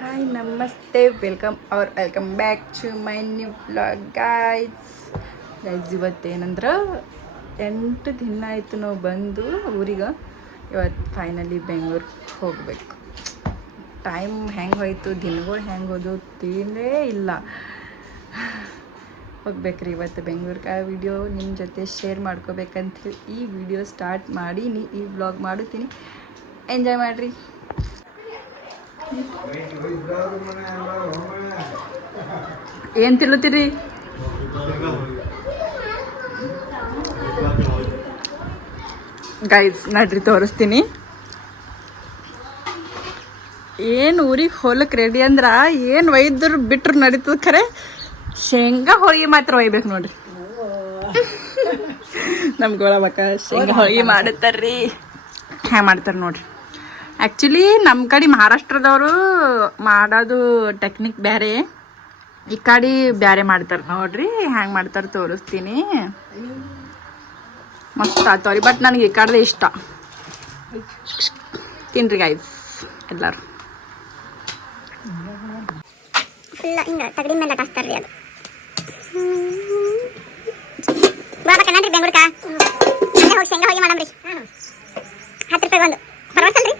Hi ನಮಸ್ತೆ welcome back to my new vlog guys ಇವತ್ತೇನಂದ್ರೆ 8 ದಿನ ಆಯಿತು ನಾವು ಬಂದು ಊರಿಗೆ. ಇವತ್ತು ಫೈನಲಿ ಬೆಂಗ್ಳೂರಿಗೆ ಹೋಗಬೇಕು. ಟೈಮ್ ಹೆಂಗೆ ಹೋಯ್ತು, ದಿನಗಳು ಹೆಂಗೆ ಹೋದು ತಿಳಿದೇ ಇಲ್ಲ. ಹೋಗ್ಬೇಕ್ರಿ ಇವತ್ತು ಬೆಂಗ್ಳೂರಿಗೆ. ಆ ವಿಡಿಯೋ ನಿಮ್ಮ ಜೊತೆ ಶೇರ್ ಮಾಡ್ಕೋಬೇಕಂತ ಈ ವಿಡಿಯೋ ಸ್ಟಾರ್ಟ್ ಮಾಡೀನಿ. ಈ ವ್ಲಾಗ್ ಮಾಡುತ್ತೀನಿ, ಎಂಜಾಯ್ ಮಾಡಿರಿ. ಏನು ತಿನ್ನುತ್ತೀರಿ? ಗೈಸ್ ನಡ್ರಿ ತೋರಿಸ್ತೀನಿ. ಏನು ಊರಿಗೆ ಹೋಲಕ್ಕೆ ರೆಡಿ ಅಂದ್ರೆ ಏನು ಒಯ್ದ್ರು ಬಿಟ್ರು ನಡೀತದ. ಖರೆ ಶೇಂಗಾ ಹೋಳಿಗೆ ಮಾತ್ರ ಒಯ್ಬೇಕು ನೋಡ್ರಿ. ನಮ್ಗೆ ಒಳಬಕ್ಕ ಶೇಂಗಾ ಹೋಳಿಗೆ ಮಾಡುತ್ತಾರ್ರಿ. ಹ್ಯಾಂಗೆ ಮಾಡ್ತಾರೆ ನೋಡ್ರಿ. ಆ್ಯಕ್ಚುಲಿ ನಮ್ಮ ಕಡೆ ಮಹಾರಾಷ್ಟ್ರದವರು ಮಾಡೋದು ಟೆಕ್ನಿಕ್ ಬೇರೆ, ಈ ಕಡೆ ಬೇರೆ ಮಾಡ್ತಾರೆ ನೋಡ್ರಿ. ಹ್ಯಾಂಗೆ ಮಾಡ್ತಾರೆ ತೋರಿಸ್ತೀನಿ. ಮಸ್ತ್ ಆತವ್ರಿ, ಬಟ್ ನನಗೆ ಈ ಕಡೆ ಇಷ್ಟ. ತಿನ್ರಿ ಗೈಸ್ ಎಲ್ಲರೂ. ಫುಲ್ ಹಿಂಗೆ ತಗಡಿ ಮೇಲೆ ಲಟಾಸ್ತಾರ್ರಿ ಅದು. ಬರ್ಬೇಕೇನ್ರಿ ಬೆಂಗ್ಳೂರ್ಕ? ಅಲ್ಲೇ ಹೋಗಿ ಶೇಂಗಾ ಹೋಗಿ ಮಾಡಮ್ರಿ. 10 ರೂಪಾಯಿ ಒಂದು ಪರವಾಗಿಲ್ರಿ.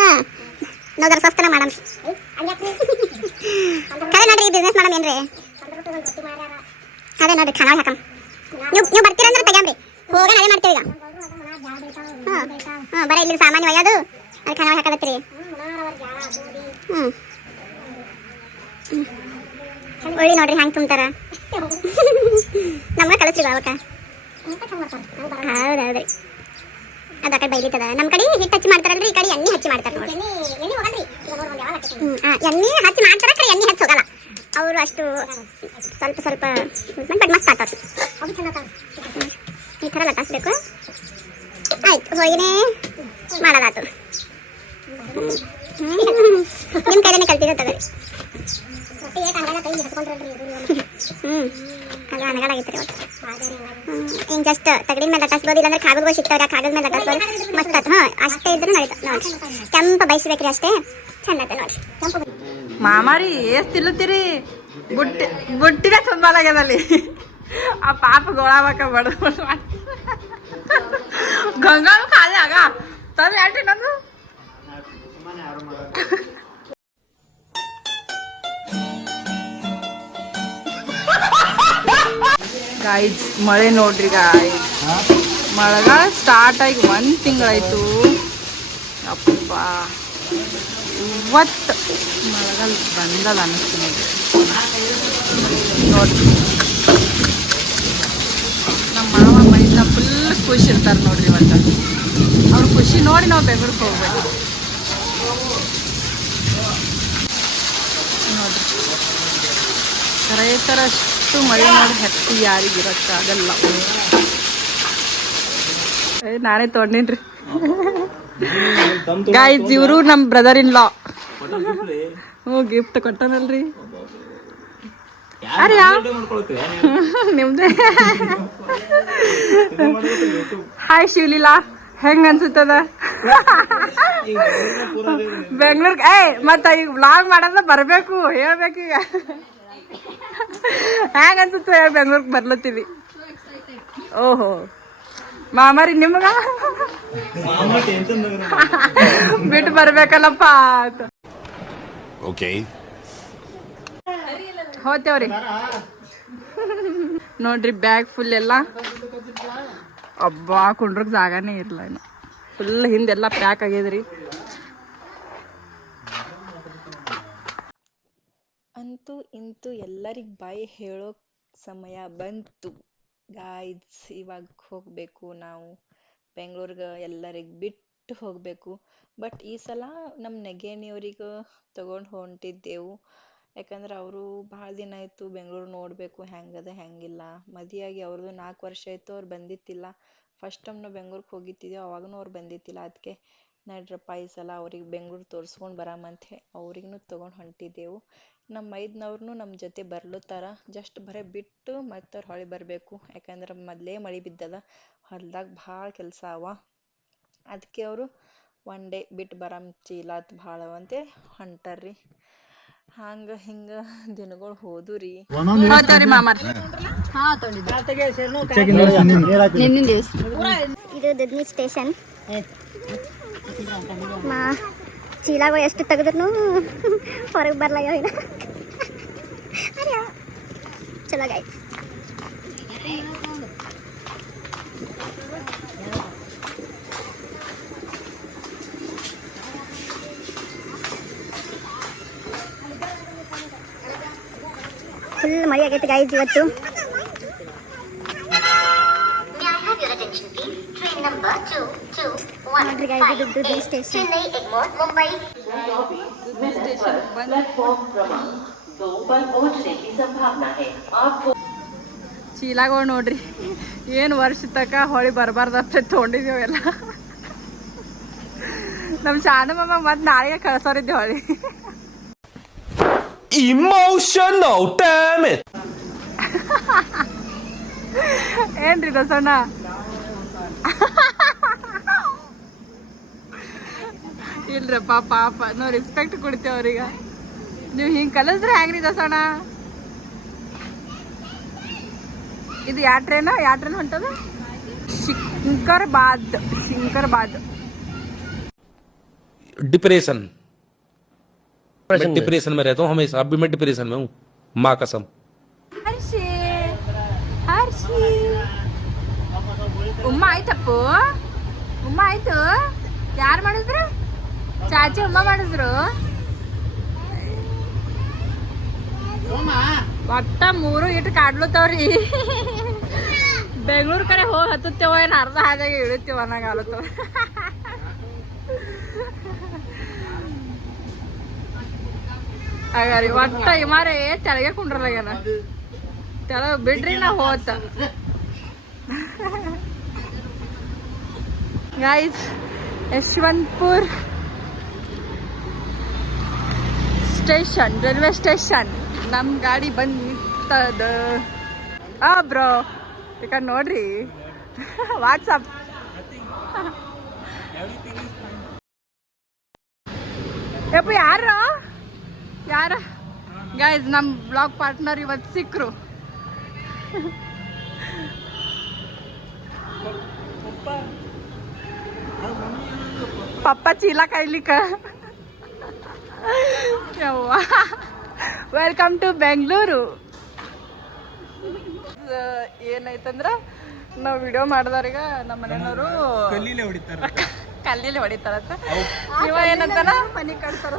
ಹಾಂ ನಾವು ಜರ ಸ್ವಸ್ತನ ಮಾಡಮ್ರಿ. ಕರೆ ನೋಡ್ರಿ, ಬಿಸ್ನೆಸ್ ಮಾಡಮ್ ಏನ್ರಿ? ಅದೇ ನೋಡ್ರಿ ಖಾನಾಗ ಹಾಕಮ್. ನೀವು ಬರ್ತೀರಂದ್ರೆ ತೆಗ್ಯಾಮ್ರಿ. ಹೋಗೋಣ ಅದೇ ಮಾಡ್ತೀವಿ ಈಗ. ಹಾಂ ಬರ ಇಲ್ಲಿ ಸಾಮಾನ್ಯ ಒಯ್ಯೋದು, ಅದು ಖಾನಾಗ ಹಾಕಲತ್ತೀರಿ. ಒಳ್ಳೆ ನೋಡ್ರಿ ಹ್ಯಾಂಗೆ ತುಂಬ್ತಾರ. ನಮ್ಗೆ ಕಳಿಸ್ರಿ ಬಾವಕ್ಕ. ಹೌದೌದ್ರಿ, ಅದು ಆ ಕಡೆ ಬೈಲಿತದ. ನಮ್ಮ ಕಡೆ ಹಿಟ್ಟು ಹಚ್ಚಿ ಮಾಡ್ತಾರಲ್ರಿ, ಈ ಕಡೆ ಎಣ್ಣೆ ಹಚ್ಚಿ ಮಾಡ್ತಾರೆ ನೋಡ್ರಿ. ಎಣ್ಣೆ ಹಚ್ಚಿ ಮಾಡ್ತಾರ, ಕಡೆ ಎಣ್ಣೆ ಹಚ್ಚಿ ಹೋಗಲ್ಲ ಅವರು. ಅಷ್ಟು ಸ್ವಲ್ಪ ಬಟ್ ಮಸ್ತ್ ಆಗ್ತದೆ. ಈ ಥರ ಲಟಾಸ್ಬೇಕು. ಆಯ್ತು, ಹೋಗಿನೇ ಮಾಡೋದಾತು. ನಿಮ್ಮ ಕೈಲೇ ಕಲ್ತಿದ್ದೆ ತಗೋರಿ. ಅದು ಅನಗಾಡಾಗಿತ್ತು ರೀ ಒಟ್ಟು. ಹಿಂಗೆ ಜಸ್ಟ್ ತಗಡಿನ ಮೇಲೆ ಲಟಾಸ್ಬೋದು, ಇಲ್ಲಾಂದ್ರೆ ಕಾಗದಗಳು ಸಿಗ್ತಾವ್ರಿ, ಆ ಕಾಗದ ಮೇಲೆ ಲಟಾಸ್ಬೋದು. ಮಸ್ತ್ ಆಯ್ತು. ಹಾಂ ಅಷ್ಟೇ ಇದ್ರೂ ನಡೀತಾ ನೋಡ್ರಿ. ಕೆಂಪು ಬಯಸ್ಬೇಕ್ರಿ ಅಷ್ಟೇ, ಚಂದ ಆಯ್ತು ನೋಡ್ರಿ. ಮಾಮಾರಿ ಏಸ್ ತಿನ್ನುತ್ತೀರಿ? ಬುಟ್ಟಿನ ತುಂಬಲಾಗ್ಯದಲ್ಲಿ. ಆ ಪಾಪ ಗೋಳಾಬಕ್ಕ ಬಡ್ದು ಗಂಗಾನು ಖಾಲಿ ಆಗ ತಂದು ಹೇಳ್ರಿ ನಂದು. ಗಾಯ್ಸ್ ಮಳೆ ನೋಡ್ರಿ ಗಾಯ್ಸ್, ಮಳೆಗಾಲ ಸ್ಟಾರ್ಟ್ ಆಗಿ 1 ತಿಂಗಳಾಯ್ತು. ಅಪ್ಪ ಇವತ್ತು ಮಳೆಗಾಲ ಬಂದದ ಅನ್ನಿಸ್ತೀನಿ ನೋಡ್ರಿ. ನಮ್ಮ ಮಾವ ಮೈದ ಫುಲ್ ಖುಷಿ ಇರ್ತಾರೆ ನೋಡ್ರಿ ಇವತ್ತು. ಅವ್ರ ಖುಷಿ ನೋಡಿ ನಾವು ಬೆಂಗ್ಳೂರಿಗೆ ಹೋಗ್ಬೇಕು ನೋಡ್ರಿ. ರೈತರಷ್ಟು ಮಳೆ ನೋಡಿ ಹೆತ್ತಿ ಯಾರಿಗಿರಕ್ಕಾಗಲ್ಲ. ನಾನೇ ತೊಗೊಂಡಿನ್ರಿ ಗಾಯ್ಸ್. ಇವರು ನಮ್ಮ ಬ್ರದರ್ ಇನ್ ಲಾ. ಹ್ಞೂ ಗಿಫ್ಟ್ ಕೊಟ್ಟನಲ್ರಿ. ಅರೆ ನಿಮ್ದೇ. ಹಾಯ್ ಶಿವಲೀಲಾ, ಹೆಂಗ ಅನ್ಸುತ್ತದ ಬೆಂಗ್ಳೂರ್ಗೆ? ಮತ್ತೆ ಈಗ ವ್ಲಾಗ್ ಮಾಡೋದ ಬರ್ಬೇಕು, ಹೇಳ್ಬೇಕು ಈಗ. ಹೆಂಗ ಅನ್ಸುತ್ತ ಬೆಂಗ್ಳೂರ್ಗೆ ಬರ್ಲತ್ತೀವಿ? ಓಹೋ ಮಾಮಾರಿ ನಿಮ್ಗ ಬಿಟ್ಟು ಬರ್ಬೇಕಲ್ಲಪ್ಪ ಅಂತ ಹೋಗ್ತೇವ್ರಿ. ನೋಡ್ರಿ ಬ್ಯಾಗ್ ಫುಲ್ ಎಲ್ಲ. ಅಬ್ಬಾ ಕುಂಡ್ರಗ್ ಜಾಗನೇ ಇರಲ್ಲ, ಇನ್ನು ಫುಲ್ ಹಿಂದೆಲ್ಲ ಪ್ಯಾಕ್ ಆಗ್ಯದ್ರಿ. ಅಂತೂ ಇಂತೂ ಎಲ್ಲರಿಗೆ ಬಾಯಿ ಹೇಳೋ ಸಮಯ ಬಂತು ಗಾಯ್ಸ್. ಇವಾಗ ಹೋಗಬೇಕು ನಾವು ಬೆಂಗ್ಳೂರ್ಗೆ, ಎಲ್ಲರಿಗೆ ಬಿಟ್ಟು ಹೋಗಬೇಕು. ಬಟ್ ಈ ಸಲ ನಮ್ಮ ನೆಗೆಣಿಯವ್ರಿಗೆ ತಗೊಂಡು ಹೊಂಟಿದ್ದೆವು. ಯಾಕಂದ್ರೆ ಅವರು ಭಾಳ ದಿನ ಆಯಿತು ಬೆಂಗ್ಳೂರು ನೋಡಬೇಕು ಹೆಂಗದ ಹೆಂಗಿಲ್ಲ. ಮದುವೆಯಾಗಿ ಅವ್ರದ್ದು 4 ವರ್ಷ ಆಯಿತು, ಅವ್ರು ಬಂದಿತ್ತಿಲ್ಲ. ಫಸ್ಟ್ ಟೈಮ್ ನಾವು ಬೆಂಗ್ಳೂರಿಗೆ ಹೋಗಿತ್ತಿದ್ದೆವು, ಅವಾಗೂ ಅವ್ರು ಬಂದಿತ್ತಿಲ್ಲ. ಅದಕ್ಕೆ ನಡ್ರಪ್ಪ ಈ ಸಲ ಅವ್ರಿಗೆ ಬೆಂಗ್ಳೂರು ತೋರಿಸ್ಕೊಂಡು ಬರಾಮಂತೆ ಅವ್ರಿಗೂ ತೊಗೊಂಡು ಹೊಂಟಿದ್ದೆವು. ನಮ್ಮ ಮೈದ್ನವ್ರು ನಮ್ಮ ಜೊತೆ ಬರ್ಲತ್ತಾರ. ಜಸ್ಟ್ ಬರೀ ಬಿಟ್ಟು ಮತ್ತೆ ಅವ್ರು ಹೊಳಿ ಬರಬೇಕು. ಯಾಕಂದ್ರೆ ಮೊದಲೇ ಮಳೆ ಬಿದ್ದದ, ಹೊಲ್ದಾಗ ಭಾಳ ಕೆಲಸ ಅವ. ಅದಕ್ಕೆ ಅವರು ಒನ್ ಡೇ ಬಿಟ್ಟು ಬರಮ್ ಚೀಲಾತ್ ಭಾಳ ಅಂತೆ ಹೊಂಟಾರ್ರಿ. ಹಂಗೆ ಹಿಂಗೆ ದಿನಗಳು ಹೋದು ರೀ. ಇದು ದುದ್ನಿ ಸ್ಟೇಷನ್. ಚೀಲಾಗಳು ಎಷ್ಟು ತೆಗೆದ್ರು ಹೊರಗೆ ಬರ್ಲಾಗ್ಯಾವ ಇನ್ನ. ಚಲೋ ಗಾಯ್ಸ್. ಫುಲ್ ಮಳೆ ಆಗೈತೆ ಗಾಯ್ಸ್ ಇವತ್ತು. ನೋಡ್ರಿ ಗಾಯ್ಸ್ ಇದು ದುದ್ನಿ ಸ್ಟೇಷನ್. ಚೀಲಾಗಳು ನೋಡ್ರಿ ಏನು ವರ್ಷ ತಕ ಹೊಳಿ ಬರಬಾರ್ದಪ್ಪ ತೊಗೊಂಡಿದ್ದೀವೆಲ್ಲ. ನಮ್ಮ ಶಾಣ ಮಾಮ ಮತ್ತೆ ನಾಳೆಗೆ ಕಳ್ಸೋರಿದ್ದೆ ಹೊಳಿ. Emotional, damn it! ಏನ್ರಿ ದಸಣ್ಣ ಇಲ್ರಪ್ಪ ಪಾಪ ನಾವು ರೆಸ್ಪೆಕ್ಟ್ ಕೊಡ್ತೇವೆ ಅವ್ರಿಗೆ. ನೀವು ಹಿಂಗೆ ಕಲಿಸ್ರೆ ಹೆಂಗ್ರಿ ದಸಣ್ಣ? ಇದು ಯಾವ ಟ್ರೈನ್ ಹೊಂಟದ? ಶಿಂಕರ್ಬಾದ್. डिप्रेशन मैं डिप्रेशन में रहता हूँ हमेशा. अब भी मैं डिप्रेशन में हूँ, माँ कसम. ಹರ್ಷಿ ಉಮ್ಮ ಆಯ್ತಪ್ಪು, ಉಮ್ಮ ಆಯ್ತು. ಯಾರು ಮಾಡಿದ್ರು? ಚಾಚಿ ಉಮ್ಮ ಮಾಡಿದ್ರು. ಒಟ್ಟ 3 ಇಟ್ಟು ಕಾಡ್ಲತ್ತವ್ರಿ. ಬೆಂಗ್ಳೂರ್ ಕಡೆ ಹೋಗಿ ಹತ್ತುತ್ತೇವ ಏನು ಅರ್ಧ ಹಾದಿಯಾಗಿ ಇಳಿತೀವ ಅನ್ನಂಗೆ ಆಲತ್ತವ. ಹಾಗಾರಿ ಒಟ್ಟ ಇಮಾರೆ ತೆಳಗೆ ಕುಂಡ್ರಲಾಗ್ಯಾನ. ತೆಳಗ ಬಿಡ್ರಿ ನಾ ಹೋತ. Guys Yeshwantpur station, railway station. ನಮ್ಮ ಗಾಡಿ ಬಂದು ನಿಂತದ. ಬ್ರೋ ಈಗ ನೋಡ್ರಿ ವಾಟ್ಸಪ್. ಯಪ್ಪ ಯಾರ ಗೈಸ್ ನಮ್ಮ ಬ್ಲಾಗ್ ಪಾರ್ಟ್ನರ್ ಇವತ್ತು ಸಿಕ್ಕರು. ಪಪ್ಪ ಚೀಲ ಕಾಯ್ಲಿಕ್ಕ. ಯವ್ವ ವೆಲ್ಕಮ್ ಟು ಬೆಂಗಳೂರು. ಏನಾಯ್ತಂದ್ರ ನಾವು ವಿಡಿಯೋ ಮಾಡಿದವ್ರೀಗ ನಮ್ಮ ಮನೆಯವರು ಕಲ್ಲಿಲಿ ಹೊಡಿತಾರಂತ. ಇವ ಏನಂತಾನ ಮನೆ ಕಟ್ತಾರ.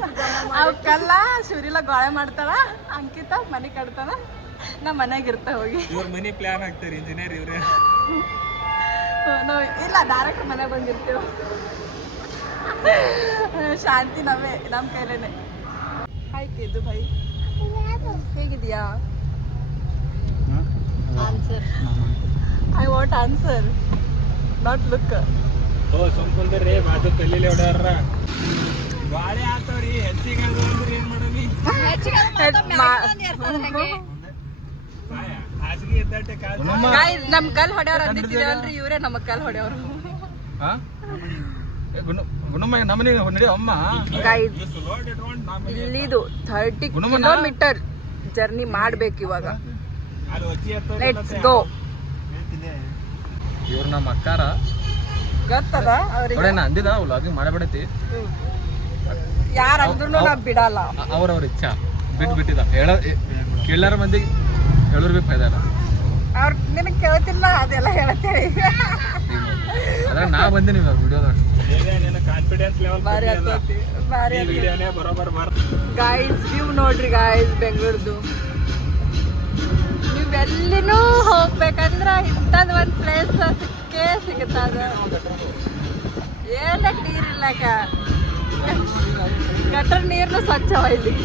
ಅವ್ ಕಲ್ಲ ಶಿವರಿಲ್ಲ ಗೋಳೆ ಮಾಡ್ತಾಳ. ಅಂಕಿತ ಮನೆ ಕಟ್ತಾನ. ನಮ್ಮ ಮನೆಯಾಗ ಇರ್ತಾ ಹೋಗಿ ಮನಿ ಪ್ಲಾನ್ ಆಗ್ತಾರೆ ಇಂಜಿನಿಯರ್ ಇವ್ರೆ. ನಾವು ಇಲ್ಲ ಡೈರೆಕ್ಟ್ ಮನೆಗೆ ಬಂದಿರ್ತೀವಿ. ಶಾಂತಿ ನಮ್ಮ ಕೈಲೇನೆ. ಆಯ್ತು ಭೈ, ಹೇಗಿದೆಯಾ? Answer. I want answer, not look. ಸುಮ್ಕೊಂಡ್ರಿ ಬಾಜು ಕಲ್ಲಿಲಿ ಹೊಡ್ಯಾರ ಬಾಳೆ ಆತವ್ರಿ. ಹೆಚ್ಚಿಗೆ ಅಂದ್ರೆ ಏನ್ ಮಾಡಮಿ? ಹಾಸಿಗೆ ಎದ್ದಾಟೆ ಗೈಸ್ ನಮ್ ಕಲ್ ಹೊಡೆಯವ್ರು ಅಂದಿದ್ದೀವಲ್ರಿ, ಇವರೇ ನಮ್ಮ ಕಲ್ ಹೊಡೆಯವ್ರು. ನಮ್ಮನೆ ನಡಿ ಅಮ್ಮ. ಗೈಸ್ ಇಲ್ಲಿದು 30 ಕಿಲೋಮೀಟರ್ ಜರ್ನಿ ಮಾಡ್ಬೇಕು ಇವಾಗ. Let's go. ಇವ್ರು ನಮ್ಮ ಅಕ್ಕಾರ ಗೊತ್ತದ ಅವ್ರಿಗೆ. ಅಂದಿದ ವ್ಲಾಗಿಂಗ್ ಮಾಡಬೇಡತಿ. ಯಾರು ಅಂದ್ರೂ ನಾ ಬಿಡಲ್ಲ. ಅವ್ರವ್ರ ಇಚ್ಛಾ ಬಿಟ್ಟಿದ ಕೇಳಾರ ಮಂದಿಗೆ ಹೇಳೋರ್ಬೇಕು ಫೈದಾ ಇಲ್ಲ. ಅವ್ರು ನಿನಗೆ ಕೇಳ್ತಿಲ್ಲ ಅದೆಲ್ಲ ಹೇಳ್ತೇವೆ. ಅದ್ರಾಗ ನಾ ಬಂದೀನಿ ವಿಡಿಯೋದಾಗ. ಕಾನ್ಫಿಡೆನ್ಸ್ ಲೆವೆಲ್ ಬಾರಿ ಗಾಯ್ಸ್. ವ್ಯೂ ನೋಡ್ರಿ ಗಾಯ್ಸ್ ಬೆಂಗಳೂರ್ದು. ನೀವೆಲ್ಲಿನೂ ಹೋಗ್ಬೇಕಂದ್ರ ಇಂಥದ್ದು ಒಂದು ಪ್ಲೇಸ್ ಸಿಕ್ಕೇ ಸಿಗುತ್ತದ. ಏನಕ್ಕೆ ನೀರಿಲ್ಲಕ, ಗಟರ್ ನೀರ್ನು ಸ್ವಚ್ಛವ ಇಲ್ಲಿ.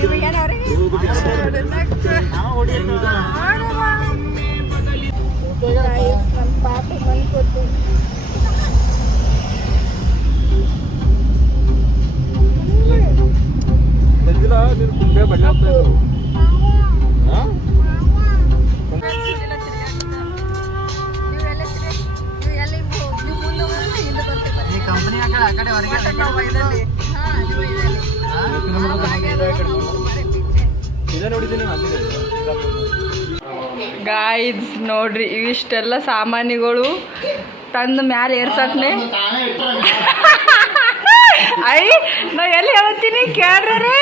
ನಿಮಗೆ ನಮ್ಮ ಪಾಪ ಬಂದ್ಕೊಟ್ಟು ಗಾಯ್ಸ್ ನೋಡ್ರಿ ಇವಿಷ್ಟೆಲ್ಲ ಸಾಮಾನುಗಳು ತಂದು ಮ್ಯಾಲೆ ಏರ್ಸಕ್ನೆ ಐ ನಾ ಎಲ್ಲಿ ಹೇಳ್ತೀನಿ ಕೇಳ್ರಿ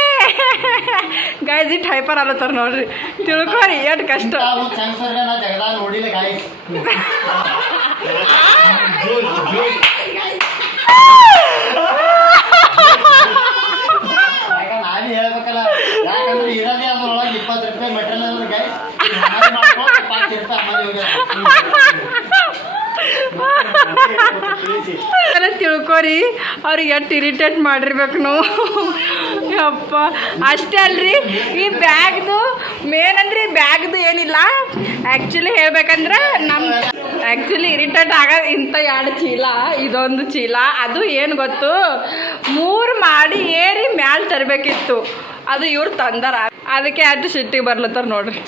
ಗಾಯ್ಸ್ ಇಟ್ಟು ಹೈಪರ್ ಅಲ್ಲತ್ತಾರ ನೋಡ್ರಿ ತಿಳ್ಕೊರಿ ಎಷ್ಟು ಕಷ್ಟ ಹೇಳ್ಬೇಕಲ್ಲ ಯಾಕಂದ್ರೆ ಇರೋದೇ ಅದ್ರೊಳಗೆ 20 ರೂಪಾಯಿ ಮೆಟೀರಿಯಲ್ ಗೈಸ್ ತಿಳ್ಕೊರಿ ಅವ್ರಿಗೆ ಎಷ್ಟು ಇರಿಟೇಟ್ ಮಾಡಿರ್ಬೇಕು ನಾವು ಅಪ್ಪ ಅಷ್ಟೇ ಅಲ್ರಿ ಈ ಬ್ಯಾಗ್ದು ಮೇನ್ ಅಂದ್ರೆ ಈ ಬ್ಯಾಗ್ದು ಏನಿಲ್ಲ ಆ್ಯಕ್ಚುಲಿ ಹೇಳ್ಬೇಕಂದ್ರೆ ಆ್ಯಕ್ಚುಲಿ ಇರಿಟೇಟ್ ಆಗೋದು ಇಂಥ 2 ಚೀಲ ಇದೊಂದು ಚೀಲ ಅದು ಏನು ಗೊತ್ತು 3 ಮಾಡಿ ಏರಿ ಮ್ಯಾಲೆ ತರಬೇಕಿತ್ತು ಅದು ಇವ್ರು ತಂದಾರ ಅದಕ್ಕೆ ಅದು ಸಿಟ್ಟಿಗೆ ಬರ್ಲತ್ತಾರ ನೋಡ್ರಿ